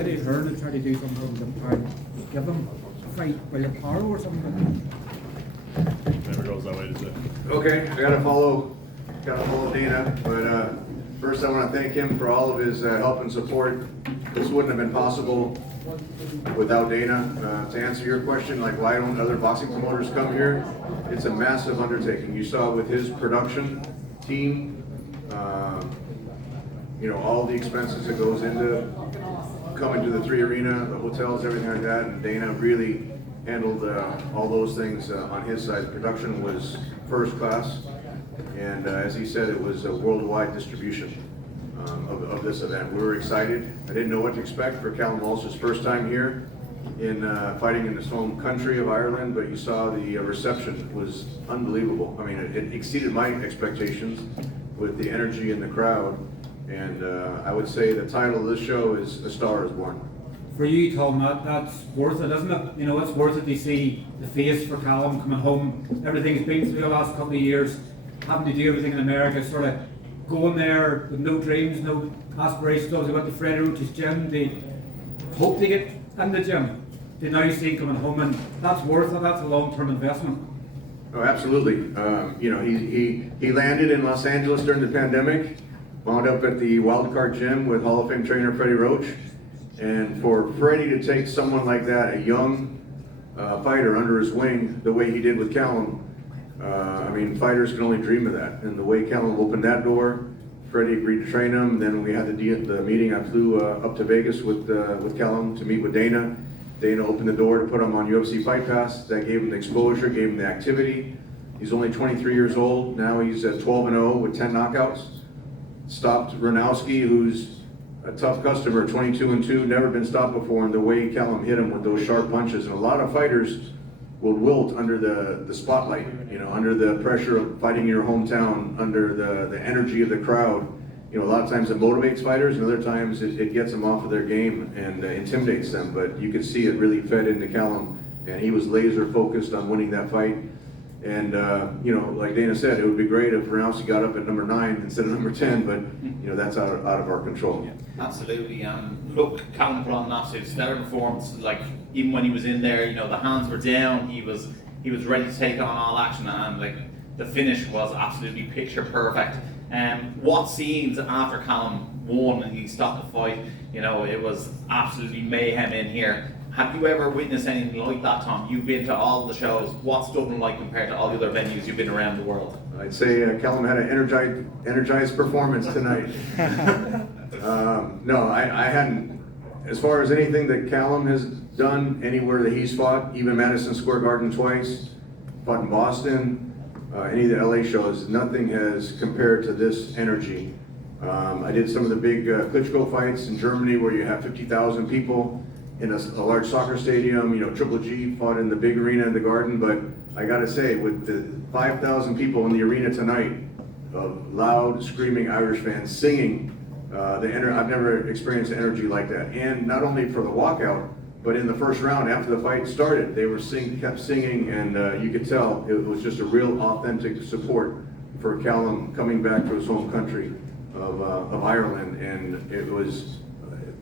Eddie Hearn had tried to do something with them, and give them a fight by the power or something. Never goes that way, does it? Okay, I gotta follow Dana, but first I want to thank him for all of his help and support. This wouldn't have been possible without Dana. To answer your question, like why don't other boxing promoters come here? It's a massive undertaking. You saw with his production team, all the expenses that goes into coming to the 3 Arena, the hotels, everything like that, and Dana really handled all those things on his side. The production was first class, and as he said, it was a worldwide distribution of this event. We were excited. I didn't know what to expect for Callum Walsh's first time here in fighting in his home country of Ireland, but you saw the reception was unbelievable. I mean, it exceeded my expectations with the energy in the crowd, and I would say the title of this show is A Star Is Born. For you, Tom, that's worth it, isn't it? It's worth it to see the face for Callum coming home. Everything's been through the last couple of years, having to do everything in America, sort of going there with no dreams, no aspirations. Obviously, went to Freddie Roach's gym. They hope to get in the gym. They now see him coming home, and that's worth it. That's a long-term investment. Oh, absolutely. He landed in Los Angeles during the pandemic, wound up at the Wildcard Gym with Hall of Fame trainer Freddie Roach. And for Freddie to take someone like that, a young fighter, under his wing, the way he did with Callum, fighters can only dream of that. And the way Callum opened that door, Freddie agreed to train him. Then we had the meeting. I flew up to Vegas with Callum to meet with Dana. Dana opened the door to put him on UFC Fight Pass. That gave him the exposure, gave him the activity. He's only 23 years old. Now he's at 12-0 with 10 knockouts. Stopped RUNOWSKI, who's a tough customer, 22-2, never been stopped before, and the way Callum hit him with those sharp punches. And a lot of fighters will wilt under the spotlight, under the pressure of fighting in your hometown, under the energy of the crowd. A lot of times it motivates fighters, and other times it gets them off of their game and intimidates them. But you could see it really fed into Callum, and he was laser focused on winning that fight. And like Dana said, it would be great if RUNOWSKI got up at number 9 instead of number 10, but that's out of our control. Yeah, absolutely. Look, Callum put on an absolute stellar performance. Like even when he was in there, the hands were down. He was ready to take on all action, and like the finish was absolutely picture perfect. What scenes after Callum won and he stopped the fight? It was absolutely mayhem in here. Have you ever witnessed anything like that, Tom? You've been to all the shows. What's Dublin like compared to all the other venues you've been around the world? I'd say Callum had an energized performance tonight. No, I hadn't. As far as anything that Callum has done anywhere that he's fought, even Madison Square Garden twice, fought in Boston, any of the LA shows, nothing has compared to this energy. I did some of the big Klitschko fights in Germany where you have 50,000 people in a large soccer stadium. Triple G fought in the big arena in the Garden, but I gotta say, with the 5,000 people in the arena tonight of loud, screaming Irish fans singing, I've never experienced energy like that. And not only for the walkout, but in the first round after the fight started, they were kept singing, and you could tell it was just a real authentic support for Callum coming back to his home country of Ireland, and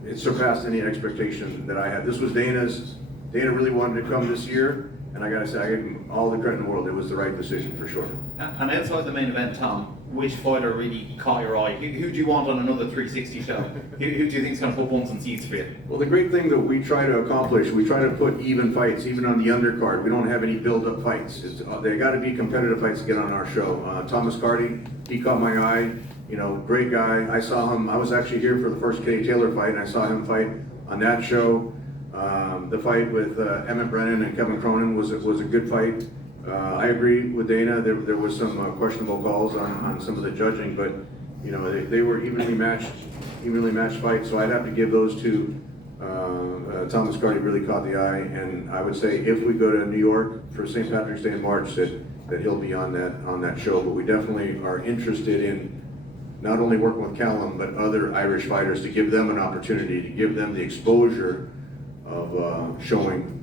it surpassed any expectation that I had. This was Dana's. Dana really wanted to come this year, and I gotta say, I give him all the credit in the world. It was the right decision for sure. And outside the main event, Tom, which fighter really caught your eye? Who do you want on another 360 show? Who do you think is going to put bumps and seats for you? Well, the great thing that we try to accomplish, we try to put even fights, even on the undercard. We don't have any build-up fights. They got to be competitive fights to get on our show. Thomas Carty, he caught my eye. Great guy. I saw him. I was actually here for the first Kenny Taylor fight, and I saw him fight on that show. The fight with Emmett Brennan and Kevin Cronin was a good fight. I agree with Dana. There was some questionable calls on some of the judging, but they were evenly matched fights. So I'd have to give those two. Thomas Carty really caught the eye, and I would say if we go to New York for St. Patrick's Day in March, that he'll be on that show. But we definitely are interested in not only working with Callum, but other Irish fighters to give them an opportunity, to give them the exposure of showing,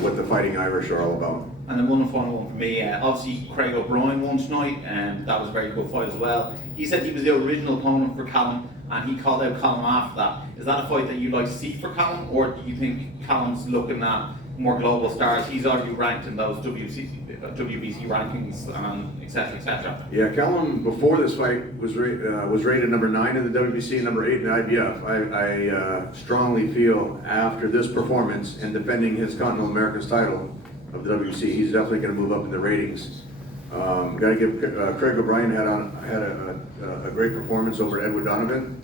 what the Fighting Irish are all about. And then one final one for me. Obviously, Craig O'Brien won tonight, and that was a very good fight as well. He said he was the original opponent for Callum. and he called out Callum after that. Is that a fight that you'd like to see for Callum, or do you think Callum's looking at more global stars? He's already ranked in those WBC rankings, etc., etc. Yeah, Callum before this fight was rated number 9 in the WBC and number 8 in the IBF. I strongly feel after this performance and defending his Continental Americas title of the WBC, he's definitely going to move up in the ratings. Got to give Craig O'Brien had a great performance over Edward Donovan.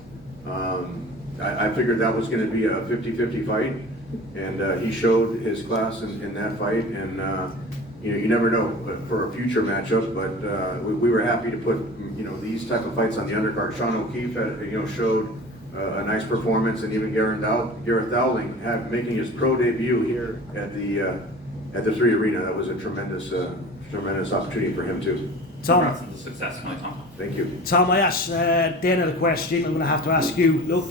I figured that was going to be a 50-50 fight, and he showed his class in that fight. And you never know for a future matchup, but we were happy to put these type of fights on the undercard. Sean O'Keefe had, showed a nice performance, and even Gareth Dowling making his pro debut here at the 3 Arena. That was a tremendous opportunity for him too. Tom, Tom, the success tonight, Tom. Thank you. Tom, I asked Dana the question. I'm going to have to ask you. Look,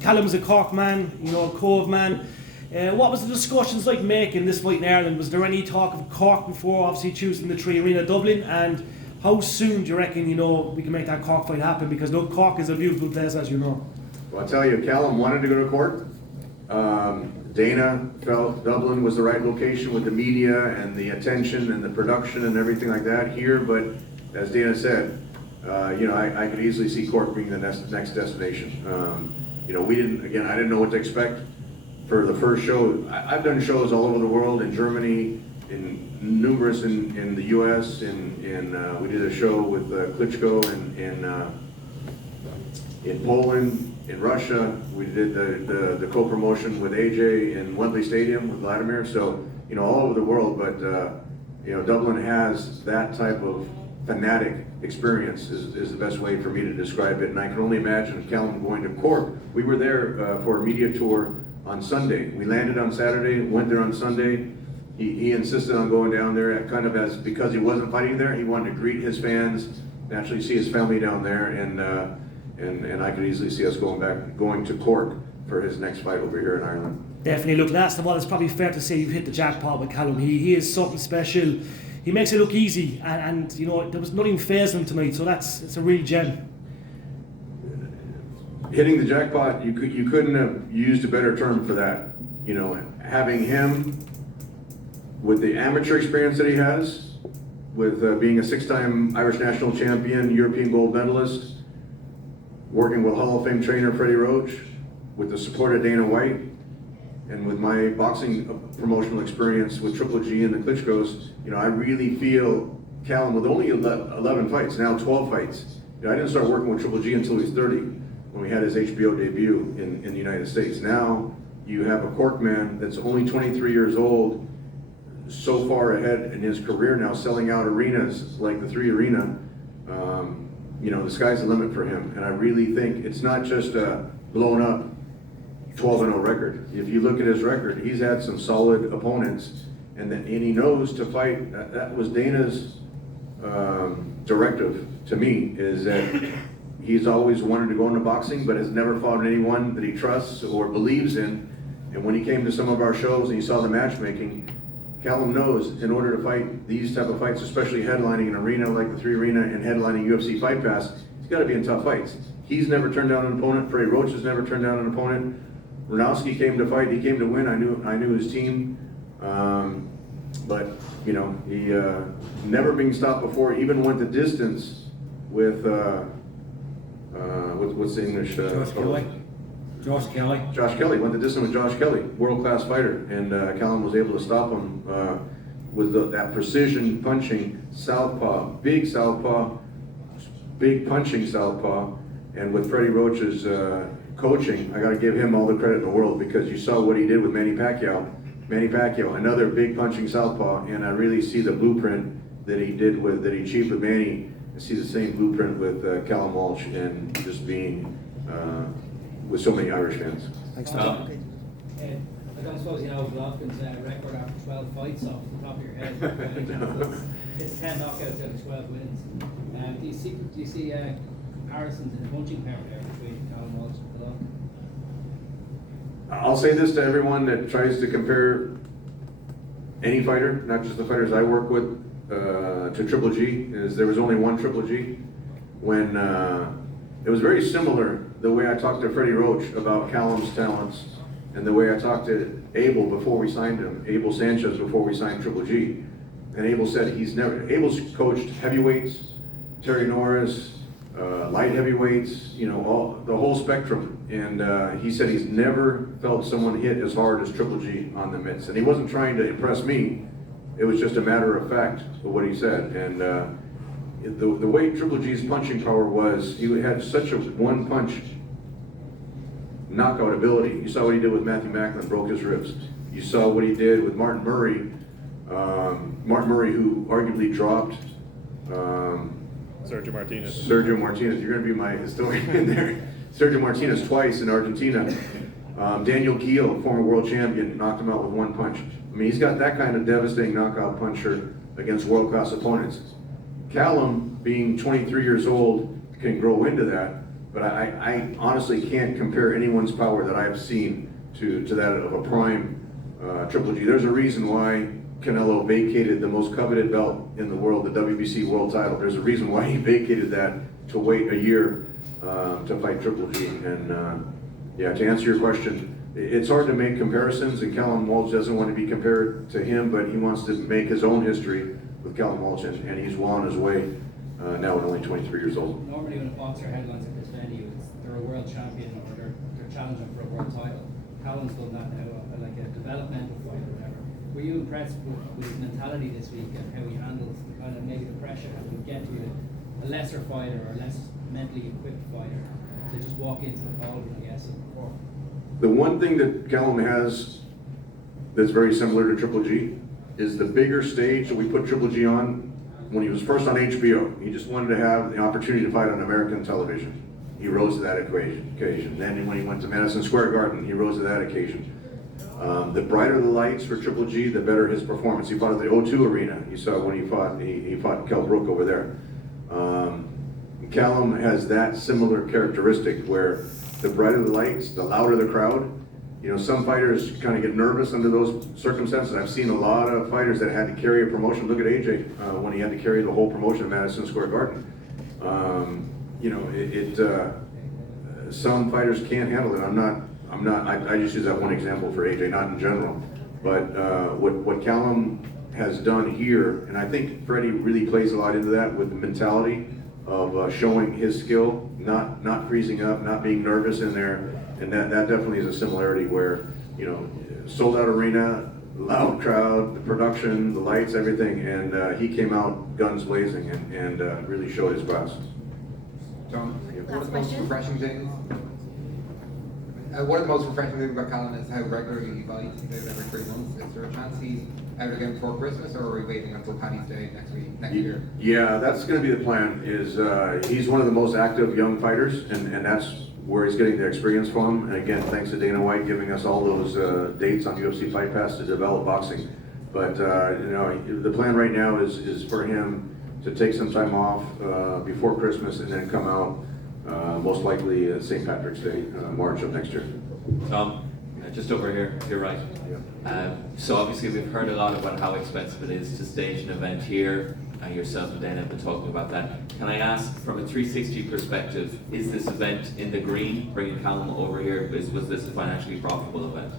Callum's a Cork man, a Cove man. What was the discussions like making this fight in Ireland? Was there any talk of Cork before obviously choosing the 3 Arena Dublin? And how soon do you reckon we can make that Cork fight happen? Because look, Cork is a beautiful place, as you know. Well, I'll tell you, Callum wanted to go to Cork. Dana felt Dublin was the right location with the media and the attention and the production and everything like that here. But as Dana said, I could easily see Cork being the next destination. I didn't know what to expect for the first show. I've done shows all over the world, in Germany, in numerous in the U.S. We did a show with Klitschko in Poland. In Russia, we did the co-promotion with AJ in Wembley Stadium with Vladimir. So, all over the world, but, Dublin has that type of fanatic experience is the best way for me to describe it. And I can only imagine Callum going to Cork. We were there for a media tour on Sunday. We landed on Saturday, went there on Sunday. He insisted on going down there because he wasn't fighting there. He wanted to greet his fans, actually see his family down there, and I could easily see us going to Cork for his next fight over here in Ireland. Definitely. Look, last of all, it's probably fair to say you've hit the jackpot with Callum. He is something special. He makes it look easy, and there was nothing phasing him tonight, so it's a real gem. Hitting the jackpot, you couldn't have used a better term for that. Having him with the amateur experience that he has, with being a 6-time Irish national champion, European gold medalist, working with Hall of Fame trainer Freddie Roach, with the support of Dana White, and with my boxing promotional experience with Triple G and the Klitschkos, I really feel Callum, with only 11 fights, now 12 fights. I didn't start working with Triple G until he was 30, when we had his HBO debut in the United States. Now you have a Cork man that's only 23 years old, so far ahead in his career now, selling out arenas like the 3 Arena. The sky's the limit for him, and I really think it's not just a blown up 12-0 record. If you look at his record, he's had some solid opponents, and he knows to fight. That was Dana's directive to me, is that he's always wanted to go into boxing, but has never fought anyone that he trusts or believes in. And when he came to some of our shows and he saw the matchmaking, Callum knows in order to fight these type of fights, especially headlining an arena like the 3 Arena and headlining UFC Fight Pass, he's got to be in tough fights. He's never turned down an opponent. Freddie Roach has never turned down an opponent. RUNOWSKI came to fight. He came to win. I knew his team, but he never being stopped before. Even went the distance with what's the English? Josh Kelly. Josh Kelly went the distance with Josh Kelly, world-class fighter, and Callum was able to stop him with that precision punching southpaw, big punching southpaw, and with Freddie Roach's coaching, I got to give him all the credit in the world, because you saw what he did with Manny Pacquiao. Another big punching southpaw, and I really see the blueprint that he achieved with Manny. I see the same blueprint with Callum Walsh, and just being with so many Irish fans. Thanks, Tom. I don't suppose you know Golovkin's record after 12 fights off the top of your head. It's 10 knockouts out of 12 wins. Do you see Harrison's in a punching power there between Callum Walsh and Golovkin? I'll say this to everyone that tries to compare any fighter, not just the fighters I work with, to Triple G, is there was only one Triple G. When it was very similar the way I talked to Freddie Roach about Callum's talents and the way I talked to Abel before we signed him, Abel Sanchez before we signed Triple G. And Abel said Abel's coached heavyweights, Terry Norris, light heavyweights, you know, the whole spectrum. And he said he's never felt someone hit as hard as Triple G on the mitts. And he wasn't trying to impress me. It was just a matter of fact of what he said. And the way Triple G's punching power was, he had such a one-punch knockout ability. You saw what he did with Matthew Macklin, broke his ribs. You saw what he did with Martin Murray, who arguably dropped Sergio Martinez. Sergio Martinez, you're going to be my historian there. Sergio Martinez twice in Argentina. Daniel Gil, former world champion, knocked him out with one punch. I mean, he's got that kind of devastating knockout puncher against world-class opponents. Callum, being 23 years old, can grow into that, but I honestly can't compare anyone's power that I have seen to that of a prime Triple G. There's a reason why Canelo vacated the most coveted belt in the world, the WBC world title. There's a reason why he vacated that to wait a year to fight Triple G. And yeah, to answer your question, it's hard to make comparisons, and Callum Walsh doesn't want to be compared to him, but he wants to make his own history with Callum Walsh, and he's well on his way now at only 23 years old. Normally when a boxer headlines at this venue, they're a world champion or they're challenging for a world title. Callum's done that now, like a developmental fight or whatever. Were you impressed with his mentality this week and how he handles kind of maybe the pressure that would get to a lesser fighter or a less mentally equipped fighter to just walk into the cauldron, I guess, and perform? The one thing that Callum has that's very similar to Triple G is the bigger stage that we put Triple G on when he was first on HBO. He just wanted to have the opportunity to fight on American television. He rose to that occasion. Then when he went to Madison Square Garden, he rose to that occasion. The brighter the lights for Triple G, the better his performance. He fought at the O2 Arena. You saw when he fought Kell Brook over there. Callum has that similar characteristic where the brighter the lights, the louder the crowd. You know, some fighters kind of get nervous under those circumstances. I've seen a lot of fighters that had to carry a promotion. Look at AJ when he had to carry the whole promotion at Madison Square Garden. You know, some fighters can't handle it. I just use that one example for AJ, not in general. But what Callum has done here, and I think Freddie really plays a lot into that with the mentality of showing his skill, not freezing up, not being nervous in there. And that definitely is a similarity where, you know, sold out arena, loud crowd, the production, the lights, everything, and he came out guns blazing and really showed his class. John, one of the most question. refreshing things. One of the most refreshing things about Callan is how regularly he fights. He does every 3 months. Is there a chance he's out again before Christmas, or are we waiting until Paddy's Day next year? Yeah, that's going to be the plan. He's one of the most active young fighters, and that's where he's getting the experience from. And again, thanks to Dana White giving us all those dates on UFC Fight Pass to develop boxing. But you know, the plan right now is for him to take some time off before Christmas and then come out most likely St. Patrick's Day, March of next year. Tom, just over here, you're right. So obviously we've heard a lot about how expensive it is to stage an event here. Yourself and Dana have been talking about that. Can I ask, from a 360 perspective, is this event in the green, bringing Callum over here? Was this a financially profitable event?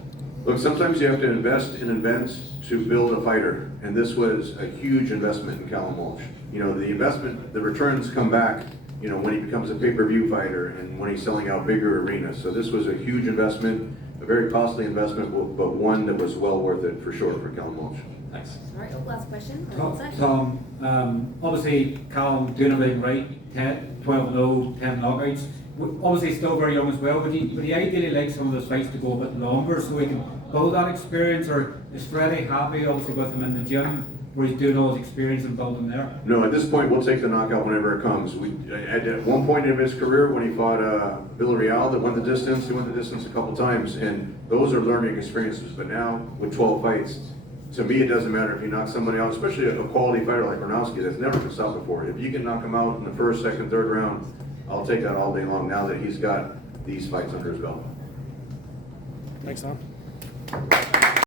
Look, sometimes you have to invest in events to build a fighter, and this was a huge investment in Callum Walsh. You know, the investment, the returns come back, you know, when he becomes a pay-per-view fighter and when he's selling out bigger arenas. So this was a huge investment, a very costly investment, but one that was well worth it for sure for Callum Walsh. Thanks. All right, last question. Tom, obviously Callum doing everything right, 12-0, 10 knockouts. Obviously still very young as well, but he ideally likes some of those fights to go a bit longer so he can build that experience, or is Freddie happy obviously with him in the gym where he's doing all his experience and building there? No, at this point we'll take the knockout whenever it comes. At one point in his career when he fought Villarreal that went the distance, he went the distance a couple times, and those are learning experiences. But now with 12 fights, to me it doesn't matter if you knock somebody out, especially a quality fighter like RUNOWSKI that's never been stopped before. If you can knock him out in the first, second, third round, I'll take that all day long now that he's got these fights under his belt. Thanks, Tom.